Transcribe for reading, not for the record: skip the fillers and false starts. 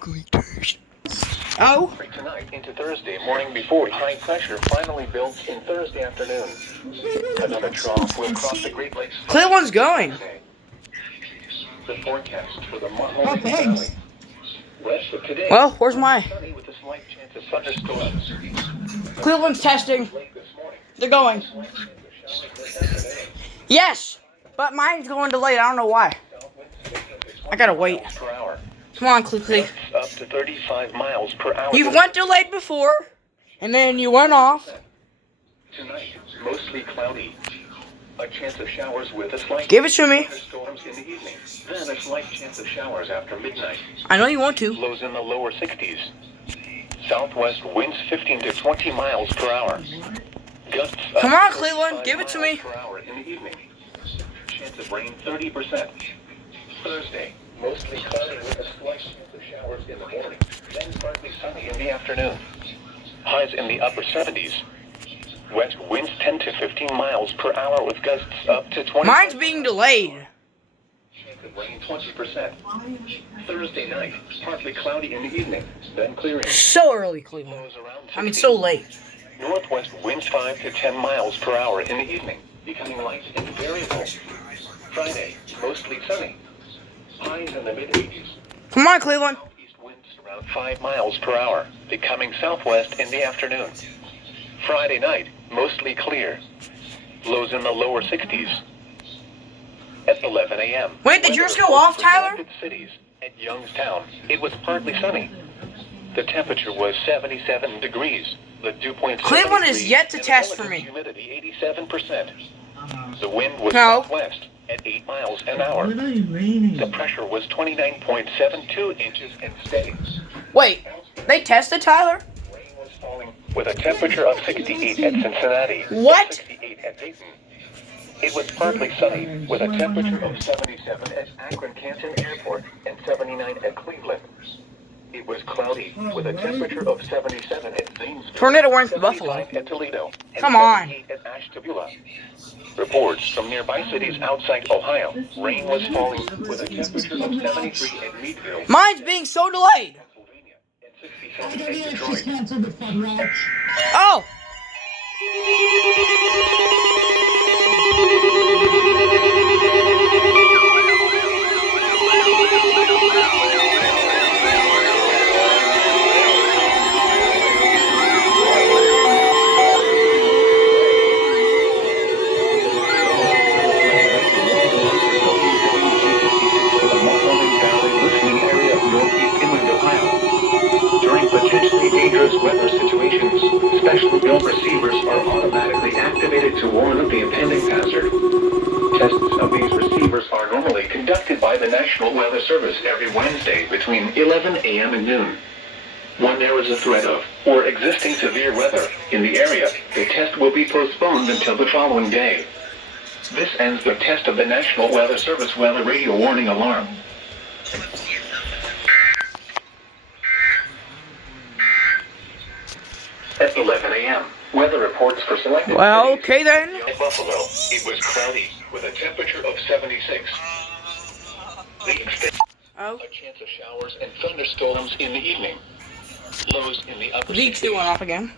ugly taste. Oh. Tonight into Thursday morning before high pressure finally builds in Thursday afternoon. Another trough will cross the Great Lakes. Cleveland's going. The forecast for the Mahoning Valley. West of today. Well, where's my? Sunny with a slight chance of thunderstorms. Cleveland's testing. They're going. Yes, but mine's going delayed. I don't know why. I gotta wait. Come on, Cleveland. Up to 35 miles per hour. You went delayed before, and then you went off. Tonight, mostly cloudy. A chance of showers with a slight Give it to me. thunderstorms in the evening. Then a slight chance of showers after midnight. I know you want to. Lows in the lower 60s. Southwest winds 15 to 20 miles per hour. Gusts Come on, Cleveland. Give it to me. per hour in the evening. Chance of rain 30%. Thursday, mostly cloudy with a slight chance of showers in the morning. Then partly sunny in the afternoon. Highs in the upper 70s. West winds 10 to 15 miles per hour with gusts up to 20. Mine's being delayed. Chance of rain 20%. Thursday night, partly cloudy in the evening, then clearing. So early, Cleveland. Lows around I mean, 60. so late. Northwest winds 5 to 10 miles per hour in the evening, becoming light and variable. Friday, mostly sunny. Highs in the mid-80s. Come on, Cleveland. Southeast winds around 5 miles per hour, becoming southwest in the afternoon. Friday night, mostly clear. Lows in the lower 60s. At 11 a.m. Wait, did yours go off, Tyler? Cities. At Youngstown, it was partly sunny. The temperature was 77 degrees. The dew point Cleveland is yet to test for me. Humidity 87%. The wind was No. southwest at 8 miles an hour. The pressure was 29.72 inches and steady. Wait, they tested, Tyler? Rain was falling with a temperature of 68 at Cincinnati. What? 68 at Dayton. It was partly sunny with a temperature of 77 at Akron-Canton Airport and 79 at Cleveland. It was cloudy with a temperature of 77 at Zanesville. Tornado warning for Buffalo. 79 at Toledo. And Come on. 78 at Ashtabula. Reports from nearby cities outside Ohio. Rain was falling with a temperature of 73 at Meadville. Mine's being so delayed. Pennsylvania, and 67 at Detroit. Oh! Potentially dangerous weather situations, specially built receivers are automatically activated to warn of the impending hazard. Tests of these receivers are normally conducted by the National Weather Service every Wednesday between 11 a.m. and noon. When there is a threat of or existing severe weather in the area, the test will be postponed until the following day. This ends the test of the National Weather Service weather radio warning alarm. At 11 a.m., weather reports for selected Well, cities. okay then. In Buffalo, it was cloudy with a temperature of 76. The extent Oh. a chance of showers and thunderstorms in the evening. Lows in the upper Zeke's 60s. doing off again.